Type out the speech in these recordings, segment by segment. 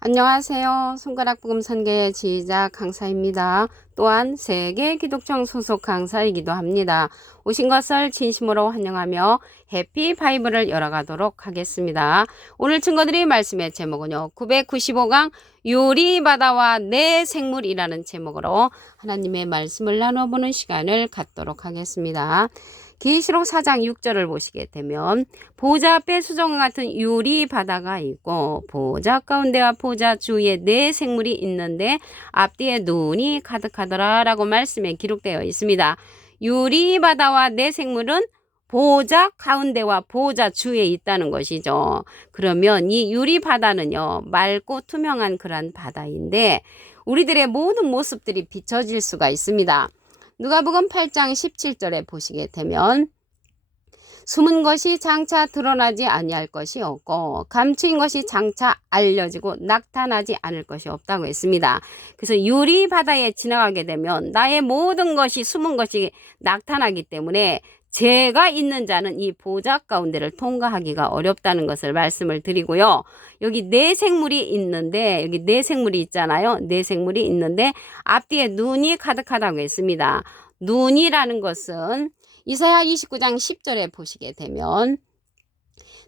안녕하세요. 손가락 복음 선교의 지휘자 강사입니다. 또한 세계 기독청 소속 강사이기도 합니다. 오신 것을 진심으로 환영하며 해피 바이블을 열어가도록 하겠습니다. 오늘 증거드릴 말씀의 제목은요. 995강 요리 바다와 내 생물이라는 제목으로 하나님의 말씀을 나눠보는 시간을 갖도록 하겠습니다. 계시록 4장 6절을 보시게 되면 보좌 앞에 수정과 같은 유리 바다가 있고 보좌 가운데와 보좌 주위에 네 생물이 있는데 앞뒤에 눈이 가득하더라라고 말씀에 기록되어 있습니다. 유리 바다와 네 생물은 보좌 가운데와 보좌 주위에 있다는 것이죠. 그러면 이 유리 바다는요, 맑고 투명한 그런 바다인데 우리들의 모든 모습들이 비춰질 수가 있습니다. 누가복음 8장 17절에 보시게 되면 숨은 것이 장차 드러나지 아니할 것이 없고 감추인 것이 장차 알려지고 나타나지 않을 것이 없다고 했습니다. 그래서 유리 바다에 지나가게 되면 나의 모든 것이 숨은 것이 나타나기 때문에 죄가 있는 자는 이 보좌 가운데를 통과하기가 어렵다는 것을 말씀을 드리고요. 여기 네 생물이 있는데 여기 네 생물이 있잖아요. 네 생물이 있는데 앞뒤에 눈이 가득하다고 했습니다. 눈이라는 것은 이사야 29장 10절에 보시게 되면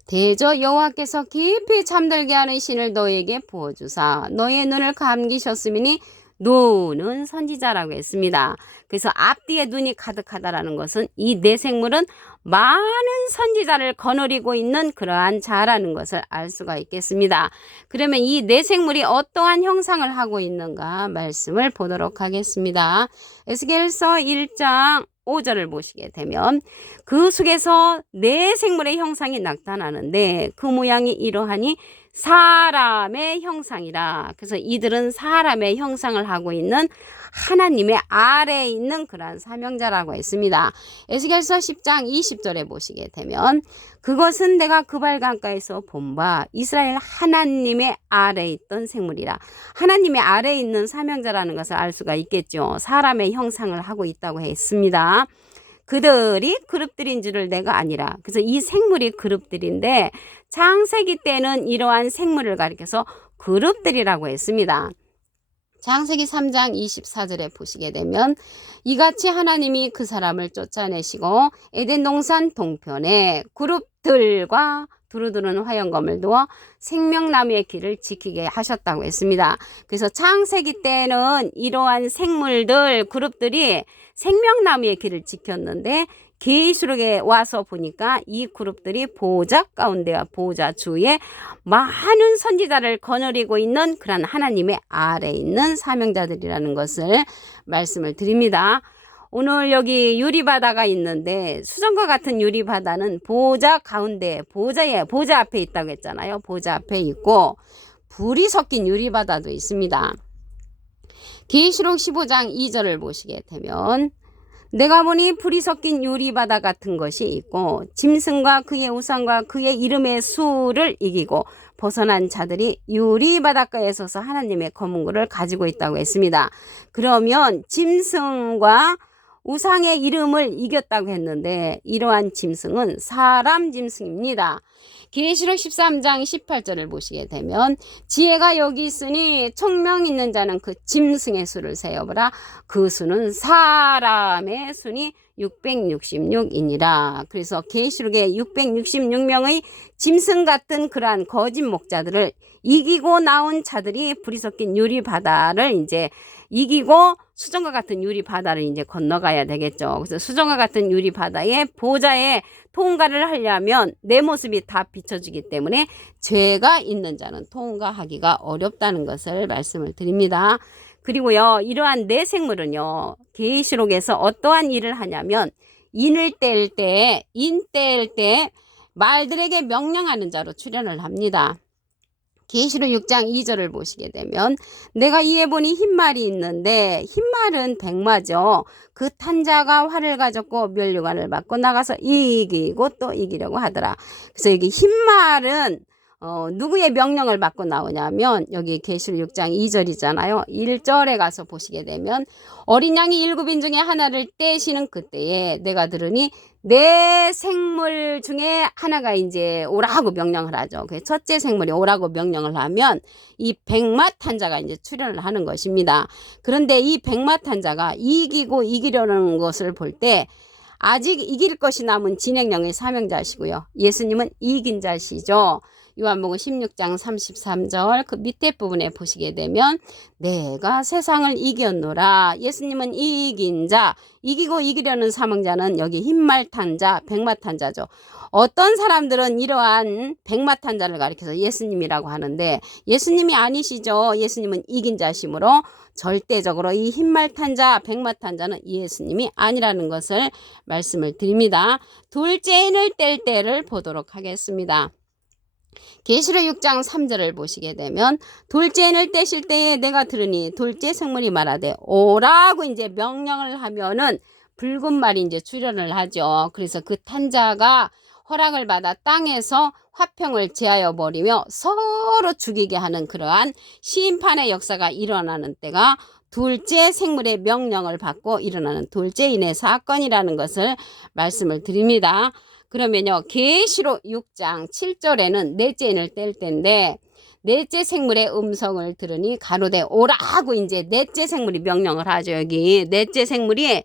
대저 여호와께서 깊이 잠들게 하는 신을 너에게 부어주사 너의 눈을 감기셨으니 눈은 선지자라고 했습니다. 그래서 앞뒤에 눈이 가득하다라는 것은 이네 생물은 많은 선지자를 거느리고 있는 그러한 자라는 것을 알 수가 있겠습니다. 그러면 이네 생물이 어떠한 형상을 하고 있는가 말씀을 보도록 하겠습니다. 에스겔서 1장 5절을 보시게 되면 그 속에서 네 생물의 형상이 나타나는데 그 모양이 이러하니 사람의 형상이라. 그래서 이들은 사람의 형상을 하고 있는 하나님의 아래에 있는 그러한 사명자라고 했습니다. 에스겔서 10장 20절에 보시게 되면 그것은 내가 그발강가에서 본바 이스라엘 하나님의 아래에 있던 생물이라. 하나님의 아래에 있는 사명자라는 것을 알 수가 있겠죠. 사람의 형상을 하고 있다고 했습니다. 그들이 그룹들인 줄을 내가 아니라. 그래서 이 생물이 그룹들인데 창세기 때는 이러한 생물을 가리켜서 그룹들이라고 했습니다. 창세기 3장 24절에 보시게 되면 이같이 하나님이 그 사람을 쫓아내시고 에덴 동산 동편에 그룹들과 두루두른 화영검을 두어 생명나무의 길을 지키게 하셨다고 했습니다. 그래서 창세기 때는 이러한 생물들 그룹들이 생명나무의 길을 지켰는데 계시록에 와서 보니까 이 그룹들이 보호자 가운데와 보호자 주위에 많은 선지자를 거느리고 있는 그런 하나님의 아래에 있는 사명자들이라는 것을 말씀을 드립니다. 오늘 여기 유리바다가 있는데 수정과 같은 유리바다는 보호자 가운데 보호자에 보호자 앞에 있다고 했잖아요. 보호자 앞에 있고 불이 섞인 유리바다도 있습니다. 계시록 15장 2절을 보시게 되면 내가 보니 불이 섞인 유리바다 같은 것이 있고 짐승과 그의 우상과 그의 이름의 수를 이기고 벗어난 자들이 유리 바닷가에 서서 하나님의 검은고를 가지고 있다고 했습니다. 그러면 짐승과 우상의 이름을 이겼다고 했는데 이러한 짐승은 사람 짐승입니다. 계시록 13장 18절을 보시게 되면 지혜가 여기 있으니 총명 있는 자는 그 짐승의 수를 세어보라 그 수는 사람의 수니 666이니라. 그래서 계시록에 666명의 짐승 같은 그러한 거짓 목자들을 이기고 나온 자들이 불이 섞인 유리 바다를 이제 이기고 수정과 같은 유리 바다를 이제 건너가야 되겠죠. 그래서 수정과 같은 유리 바다에 보좌에 통과를 하려면 내 모습이 다 비춰지기 때문에 죄가 있는 자는 통과하기가 어렵다는 것을 말씀을 드립니다. 그리고요, 이러한 내 생물은요, 계시록에서 어떠한 일을 하냐면, 인을 뗄 때, 인 뗄 때, 말들에게 명령하는 자로 출연을 합니다. 계시록 6장 2절을 보시게 되면 내가 이에 보니 흰말이 있는데 흰말은 백마죠. 그 탄자가 활을 가졌고 멸류관을 받고 나가서 이기고 또 이기려고 하더라. 그래서 여기 흰말은 어, 누구의 명령을 받고 나오냐면 여기 계시록 6장 2절이잖아요. 1절에 가서 보시게 되면 어린 양이 일곱인 중에 하나를 떼시는 그때에 내가 들으니 내 생물 중에 하나가 이제 오라고 명령을 하죠. 그 첫째 생물이 오라고 명령을 하면 이 백마 탄자가 이제 출현을 하는 것입니다. 그런데 이 백마 탄자가 이기고 이기려는 것을 볼때 아직 이길 것이 남은 진행령의 사명자시고요. 예수님은 이긴 자시죠. 요한복음 16장 33절 그 밑에 부분에 보시게 되면 내가 세상을 이겼노라. 예수님은 이긴 자, 이기고 이기려는 사망자는 여기 흰말탄 자, 백마탄 자죠. 어떤 사람들은 이러한 백마탄 자를 가리켜서 예수님이라고 하는데 예수님이 아니시죠. 예수님은 이긴 자심으로 절대적으로 이 흰말탄 자, 백마탄 자는 예수님이 아니라는 것을 말씀을 드립니다. 둘째 인을 뗄 때를 보도록 하겠습니다. 계시록 6장 3절을 보시게 되면 둘째인을 떼실 때에 내가 들으니 둘째 생물이 말하되 오라고 이제 명령을 하면은 붉은 말이 이제 출현을 하죠. 그래서 그 탄자가 허락을 받아 땅에서 화평을 제하여 버리며 서로 죽이게 하는 그러한 심판의 역사가 일어나는 때가 둘째 생물의 명령을 받고 일어나는 둘째인의 사건이라는 것을 말씀을 드립니다. 그러면요. 계시록 6장 7절에는 넷째 인을 뗄 때인데 넷째 생물의 음성을 들으니 가로되 오라고 이제 넷째 생물이 명령을 하죠. 여기 넷째 생물이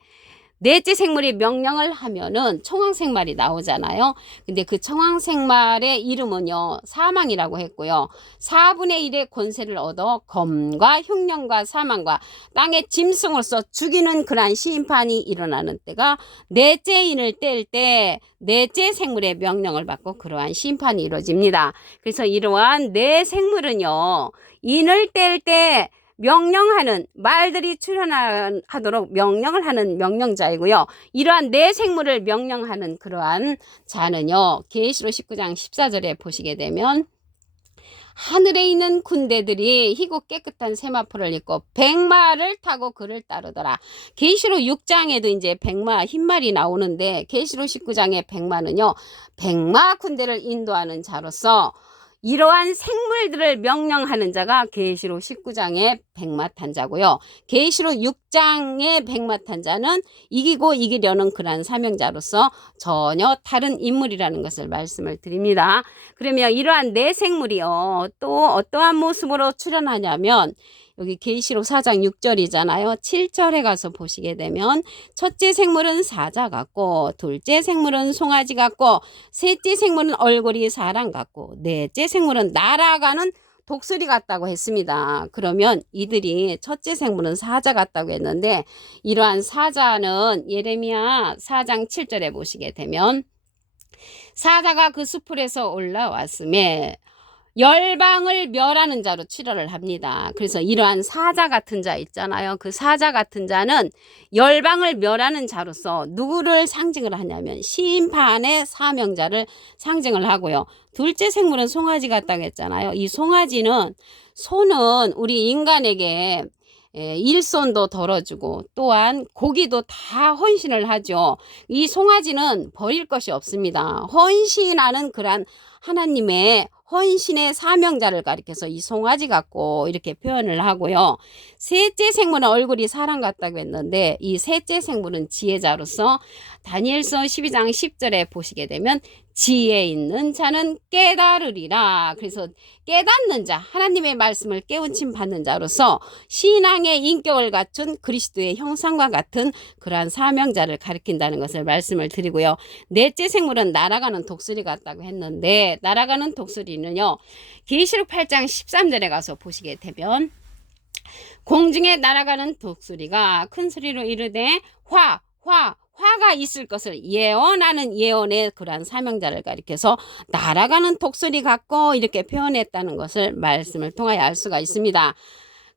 넷째 생물이 명령을 하면은 청황생말이 나오잖아요. 근데 그 청황생말의 이름은요, 사망이라고 했고요. 4분의 1의 권세를 얻어 검과 흉령과 사망과 땅의 짐승으로서 죽이는 그러한 심판이 일어나는 때가 넷째 인을 뗄 때 넷째 생물의 명령을 받고 그러한 심판이 이루어집니다. 그래서 이러한 네 생물은요, 인을 뗄때 명령하는 말들이 출현하도록 명령을 하는 명령자이고요. 이러한 내 생물을 명령하는 그러한 자는요. 계시록 19장 14절에 보시게 되면 하늘에 있는 군대들이 희고 깨끗한 세마포를 입고 백마를 타고 그를 따르더라. 계시록 6장에도 이제 백마 흰말이 나오는데 계시록 19장의 백마는요. 백마 군대를 인도하는 자로서 이러한 생물들을 명령하는 자가 계시록 19장의 백마탄자고요. 계시록 6장의 백마탄자는 이기고 이기려는 그러한 사명자로서 전혀 다른 인물이라는 것을 말씀을 드립니다. 그러면 이러한 내 생물이요. 또 어떠한 모습으로 출현하냐면 여기 계시록 4장 6절이잖아요. 7절에 가서 보시게 되면 첫째 생물은 사자 같고 둘째 생물은 송아지 같고 셋째 생물은 얼굴이 사람 같고 넷째 생물은 날아가는 독수리 같다고 했습니다. 그러면 이들이 첫째 생물은 사자 같다고 했는데 이러한 사자는 예레미야 4장 7절에 보시게 되면 사자가 그 수풀에서 올라왔음에 열방을 멸하는 자로 출혈을 합니다. 그래서 이러한 사자 같은 자 있잖아요. 그 사자 같은 자는 열방을 멸하는 자로서 누구를 상징을 하냐면 심판의 사명자를 상징을 하고요. 둘째 생물은 송아지 같다고 했잖아요. 이 송아지는 소는 우리 인간에게 예, 일손도 덜어주고 또한 고기도 다 헌신을 하죠. 이 송아지는 버릴 것이 없습니다. 헌신하는 그러한 하나님의 헌신의 사명자를 가리켜서 이 송아지 같고 이렇게 표현을 하고요. 셋째 생물은 얼굴이 사람 같다고 했는데 이 셋째 생물은 지혜자로서 다니엘서 12장 10절에 보시게 되면 지혜 있는 자는 깨달으리라. 그래서 깨닫는 자, 하나님의 말씀을 깨우침 받는 자로서 신앙의 인격을 갖춘 그리스도의 형상과 같은 그러한 사명자를 가리킨다는 것을 말씀을 드리고요. 넷째 생물은 날아가는 독수리 같다고 했는데 날아가는 독수리는요. 계시록 8장 13절에 가서 보시게 되면 공중에 날아가는 독수리가 큰 소리로 이르되 화, 화, 화가 있을 것을 예언하는 예언의 그러한 사명자를 가리켜서 날아가는 독수리 같고 이렇게 표현했다는 것을 말씀을 통하여 알 수가 있습니다.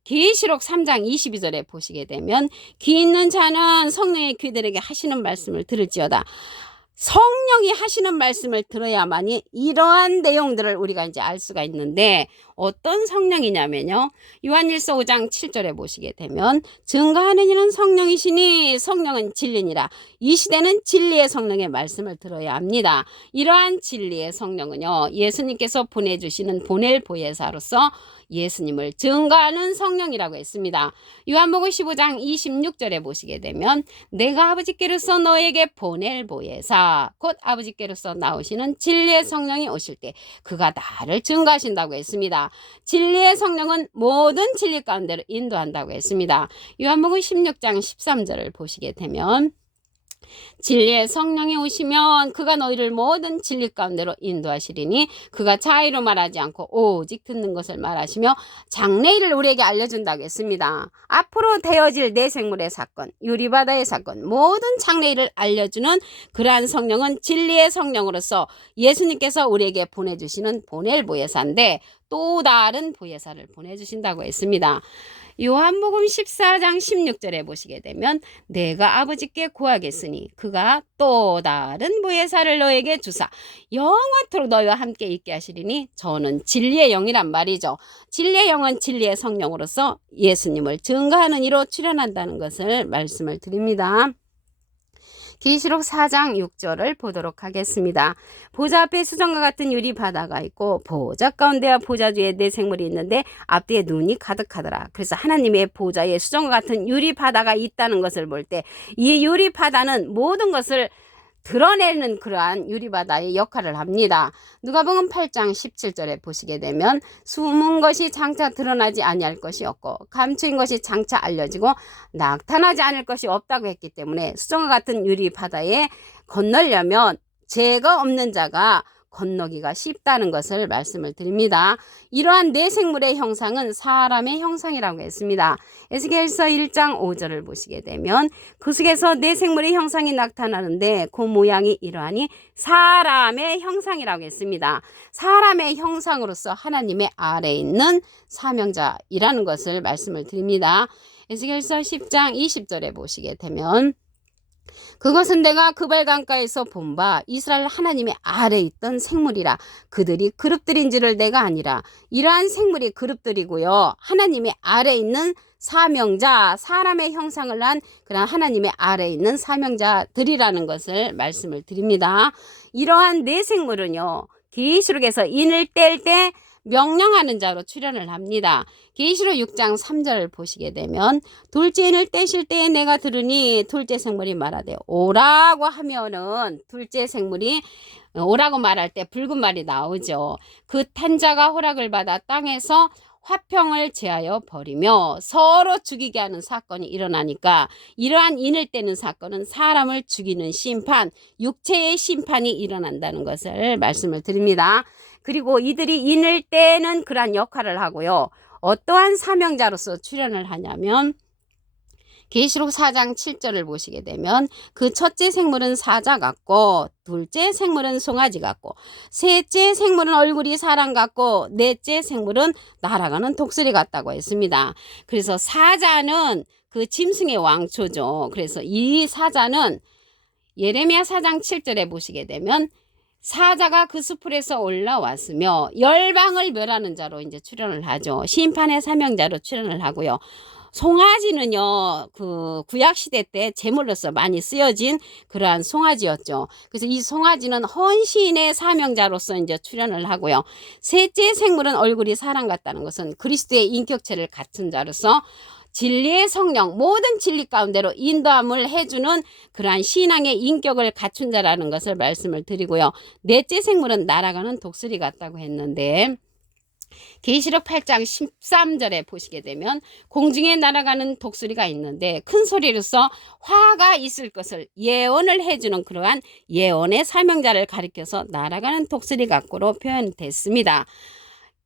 계시록 3장 22절에 보시게 되면 귀 있는 자는 성령의 귀들에게 하시는 말씀을 들을지어다. 성령이 하시는 말씀을 들어야만이 이러한 내용들을 우리가 이제 알 수가 있는데 어떤 성령이냐면요. 요한일서 5장 7절에 보시게 되면 증거하는 이는 성령이시니 성령은 진리니라. 이 시대는 진리의 성령의 말씀을 들어야 합니다. 이러한 진리의 성령은요. 예수님께서 보내주시는 보낼 보혜사로서 예수님을 증거하는 성령이라고 했습니다. 요한복음 15장 26절에 보시게 되면 내가 아버지께로서 너에게 보낼 보혜사 곧 아버지께로서 나오시는 진리의 성령이 오실 때 그가 나를 증거하신다고 했습니다. 진리의 성령은 모든 진리 가운데로 인도한다고 했습니다. 요한복음 16장 13절을 보시게 되면 진리의 성령이 오시면 그가 너희를 모든 진리 가운데로 인도하시리니 그가 자의로 말하지 않고 오직 듣는 것을 말하시며 장래일을 우리에게 알려준다고 했습니다. 앞으로 되어질 내 생물의 사건, 유리바다의 사건, 모든 장래일을 알려주는 그러한 성령은 진리의 성령으로서 예수님께서 우리에게 보내주시는 보낼 보혜사인데 또 다른 보혜사를 보내주신다고 했습니다. 요한복음 14장 16절에 보시게 되면 내가 아버지께 구하겠으니 그가 또 다른 보혜사를 너에게 주사 영원토록 너희와 함께 있게 하시리니 저는 진리의 영이란 말이죠. 진리의 영은 진리의 성령으로서 예수님을 증거하는 이로 출현한다는 것을 말씀을 드립니다. 계시록 4장 6절을 보도록 하겠습니다. 보좌 앞에 수정과 같은 유리 바다가 있고 보좌 가운데와 보좌 뒤에 내 생물이 있는데 앞뒤에 눈이 가득하더라. 그래서 하나님의 보좌에 수정과 같은 유리 바다가 있다는 것을 볼 때 이 유리 바다는 모든 것을 드러내는 그러한 유리바다의 역할을 합니다. 누가복음 8장 17절에 보시게 되면 숨은 것이 장차 드러나지 아니할 것이 없고 감추인 것이 장차 알려지고 나타나지 않을 것이 없다고 했기 때문에 수정과 같은 유리바다에 건너려면 죄가 없는 자가 건너기가 쉽다는 것을 말씀을 드립니다. 이러한 내 생물의 형상은 사람의 형상이라고 했습니다. 에스겔서 1장 5절을 보시게 되면 그 속에서 내 생물의 형상이 나타나는데 그 모양이 이러하니 사람의 형상이라고 했습니다. 사람의 형상으로서 하나님의 아래에 있는 사명자이라는 것을 말씀을 드립니다. 에스겔서 10장 20절에 보시게 되면 그것은 내가 그발 강가에서 본 바 이스라엘 하나님의 아래 있던 생물이라 그들이 그룹들인지를 내가 아니라 이러한 생물이 그룹들이고요 하나님의 아래 있는 사명자 사람의 형상을 한 그런 하나님의 아래 있는 사명자들이라는 것을 말씀을 드립니다. 이러한 네 생물은요 계시록에서 인을 뗄 때 명령하는 자로 출현을 합니다. 계시록 6장 3절을 보시게 되면 둘째 인을 떼실 때에 내가 들으니 둘째 생물이 말하되 오라고 하면은 둘째 생물이 오라고 말할 때 붉은 말이 나오죠. 그 탄자가 허락을 받아 땅에서 화평을 제하여 버리며 서로 죽이게 하는 사건이 일어나니까 이러한 인을 떼는 사건은 사람을 죽이는 심판, 육체의 심판이 일어난다는 것을 말씀을 드립니다. 그리고 이들이 인을 떼는 그러한 역할을 하고요. 어떠한 사명자로서 출연을 하냐면 계시록 4장 7절을 보시게 되면 그 첫째 생물은 사자 같고 둘째 생물은 송아지 같고 셋째 생물은 얼굴이 사람 같고 넷째 생물은 날아가는 독수리 같다고 했습니다. 그래서 사자는 그 짐승의 왕초죠. 그래서 이 사자는 예레미야 4장 7절에 보시게 되면 사자가 그 수풀에서 올라왔으며 열방을 멸하는 자로 이제 출연을 하죠. 심판의 사명자로 출연을 하고요. 송아지는요, 그 구약시대 때 제물로서 많이 쓰여진 그러한 송아지였죠. 그래서 이 송아지는 헌신의 사명자로서 이제 출연을 하고요. 셋째 생물은 얼굴이 사람 같다는 것은 그리스도의 인격체를 갖춘 자로서 진리의 성령 모든 진리 가운데로 인도함을 해주는 그러한 신앙의 인격을 갖춘 자라는 것을 말씀을 드리고요. 넷째 생물은 날아가는 독수리 같다고 했는데 계시록 8장 13절에 보시게 되면 공중에 날아가는 독수리가 있는데 큰 소리로서 화가 있을 것을 예언을 해주는 그러한 예언의 사명자를 가리켜서 날아가는 독수리 같고로 표현됐습니다.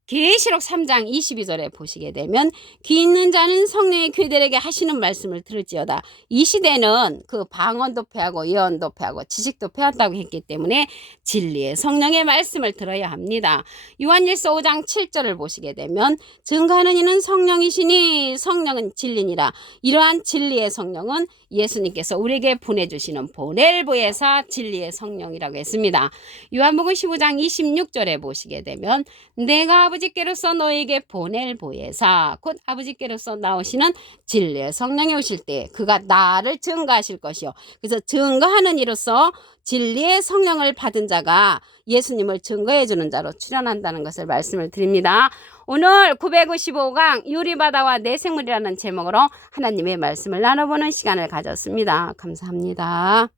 계시록 3장 22절에 보시게 되면 귀 있는 자는 성령의 교회들에게 하시는 말씀을 들을지어다. 이 시대는 그 방언도 패하고 예언도 패하고 지식도 패한다고 했기 때문에 진리의 성령의 말씀을 들어야 합니다. 요한일서 5장 7절을 보시게 되면 증거하는 이는 성령이시니 성령은 진리니라. 이러한 진리의 성령은 예수님께서 우리에게 보내주시는 보넬보혜사 진리의 성령이라고 했습니다. 요한복음 15장 26절에 보시게 되면 내가 아버지께로서 너에게 보낼 보혜사 곧 아버지께로서 나오시는 진리의 성령이 오실 때 그가 나를 증거하실 것이요. 그래서 증거하는 이로써 진리의 성령을 받은 자가 예수님을 증거해 주는 자로 출현한다는 것을 말씀을 드립니다. 오늘 955강 유리바다와 내 생물이라는 제목으로 하나님의 말씀을 나눠보는 시간을 가졌습니다. 감사합니다.